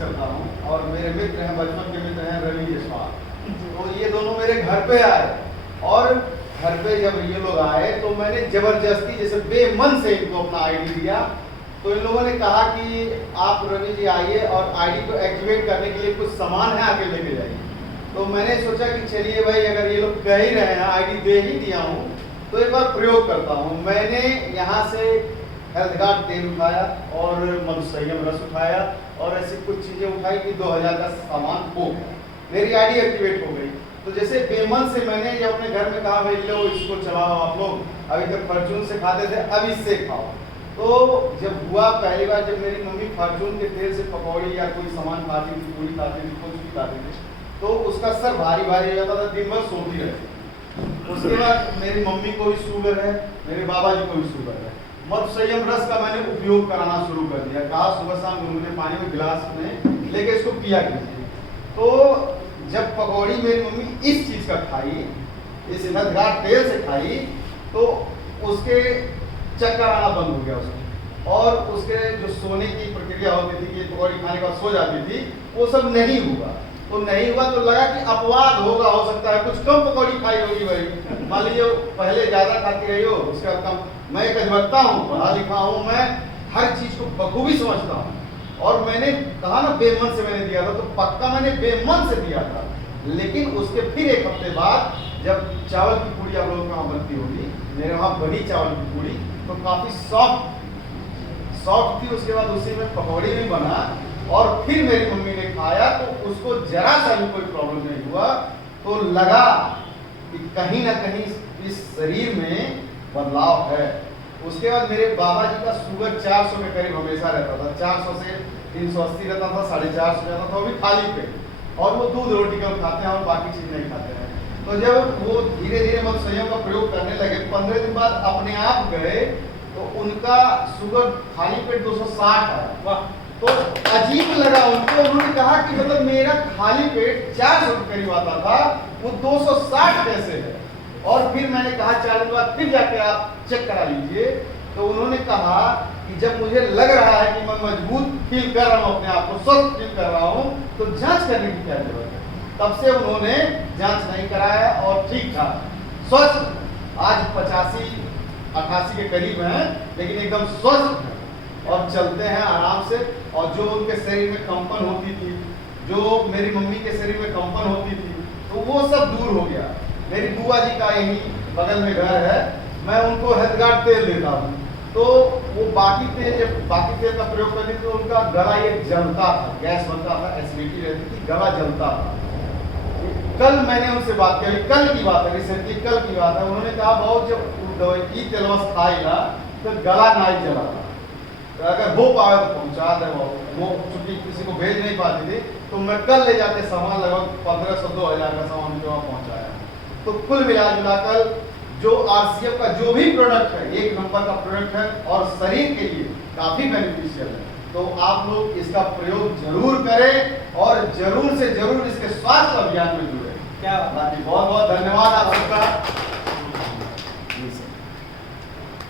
करता हूँ और मेरे मित्र हैं, बचपन के मित्र हैं रवि यशपाल। तो ये दोनों मेरे घर पे आए और घर पे जब ये लोग आए तो मैंने जबरदस्ती जैसे बेमन से इनको अपना आईडी दिया। तो इन लोगों ने कहा कि आप रवि जी आइए और आईडी को एक्टिवेट करने के लिए कुछ सामान है आके लेके जाइए। तो मैंने सोचा कि चलिए भाई, अगर ये लोग कह ही रहे हैं, आईडी दे ही दिया हूँ, तो एक बार प्रयोग करता हूँ। मैंने यहाँ से हेल्थ गार्ड तेल उठाया और मधुसंयम रस उठाया और ऐसी कुछ चीज़ें उठाई कि 2000 का सामान हो गया, मेरी आईडी एक्टिवेट हो गई। तो जैसे बेमन से मैंने जब अपने घर में कहा भाई लो इसको चलाओ, आप लोग अभी तक फॉर्चून से खाते थे, अब इससे खाओ। तो जब हुआ पहली बार, जब मेरी मम्मी फॉर्चून के तेल से पकौड़ी या कोई सामान खाती थी, पूरी खाती थी, कुछ भी खाती थी, तो उसका सर भारी भारी हो जाता था, दिन भर सोती रहती। उसके बाद मेरी मम्मी को भी शुगर है, मेरे बाबा जी को भी शुगर है। मधुसंयम रस का मैंने उपयोग कराना शुरू कर दिया, कहा सुबह शाम गुनगुने पानी में गिलास में लेके इसको पिया कीजिए। तो जब पकौड़ी मेरी मम्मी इस चीज़ का खाई, इस हिलदगार तेल से खाई, तो उसके चक्कर आना बंद हो गया उसको, और उसके जो सोने की प्रक्रिया होती थी कि पकौड़ी खाने के बाद सो जाती थी, वो सब नहीं हुआ। तो नहीं हुआ तो लगा कि अपवाद होगा, हो सकता है कुछ कम पकौड़ी खाई होगी भाई, मान लीजिए पहले ज़्यादा खाती रही हो, उसका कम। मैं एक अधिवक्ता हूँ, पढ़ा लिखा हूँ, मैं हर चीज़ को बखूबी समझता हूँ, और मैंने कहा ना बेमन से मैंने दिया था, तो पक्का मैंने बेमन से दिया था। लेकिन उसके फिर एक हफ्ते बाद जब चावल की पूड़ी आप लोगों के वहाँ बनती होगी, मेरे वहाँ बनी चावल की पूड़ी, तो काफ़ी सॉफ्ट थी। उसके बाद उसी में पकौड़ी भी बना और फिर मेरी मम्मी ने खाया तो उसको जरा सा भी कोई प्रॉब्लम नहीं हुआ। तो लगा कि कहीं ना कहीं इस शरीर में बदलाव है। उसके बाद मेरे बाबा जी का शुगर 400 के करीब हमेशा रहता था, 400 से 380 रहता था, 450 रहता था, वो भी खाली पे, और वो दूध रोटी कम खाते हैं और बाकी चीज़ नहीं खाते हैं। तो जब वो धीरे धीरे मधुसंयम का प्रयोग करने लगे, 15 दिन बाद अपने आप गए तो उनका शुगर खाली पेट 260 आया। तो अजीब लगा उनको, उन्होंने कहा कि मतलब मेरा खाली पेट 400 के करीब आता था, वो 260 कैसे है। और फिर मैंने कहा 4 दिन बाद फिर जाके आप चेक करा लीजिए। तो उन्होंने कहा कि जब मुझे लग रहा है कि मैं मजबूत फील कर रहा हूँ, अपने आप को स्वस्थ फील कर रहा हूँ, तो जांच करने की क्या जरूरत है। तब से उन्होंने जांच नहीं कराया और ठीक ठाक स्वस्थ, आज 85-88 के करीब हैं, लेकिन एकदम स्वस्थ हैं और चलते हैं आराम से। और जो उनके शरीर में कंपन होती थी, जो मेरी मम्मी के शरीर में कंपन होती थी, तो वो सब दूर हो गया। मेरी बुआ जी का यही बगल में घर है, मैं उनको हेल्थगार्ड तेल देता हूँ, तो वो बाकी तेल का प्रयोग करने तो उनका गला ये जलता था, गैस बनता था, एसिडिटी रहती थी, गला जलता था। कल मैंने उनसे बात करी, कल की बात है, रिसेंटली कल की बात है, उन्होंने कहा बहुत जब दवाई तेलवस खाई ना तो गला नहीं जला था, तो अगर हो पाए तो पहुँचा दे। वो चूंकि किसी को भेज नहीं पाती थी, तो मैं कल ले जाते सामान लगभग 1500-2000 का सामान उनके वहाँ पहुँचाया। तो कुल मिलाकर जो RCF का जो भी प्रोडक्ट है, एक नंबर का प्रोडक्ट है और शरीर के लिए काफ़ी बेनिफिशियल है। तो आप लोग इसका प्रयोग जरूर करें और जरूर से जरूर इसके स्वास्थ्य अभियान में जुड़े। क्या बात है, बहुत बहुत धन्यवाद आप सबका।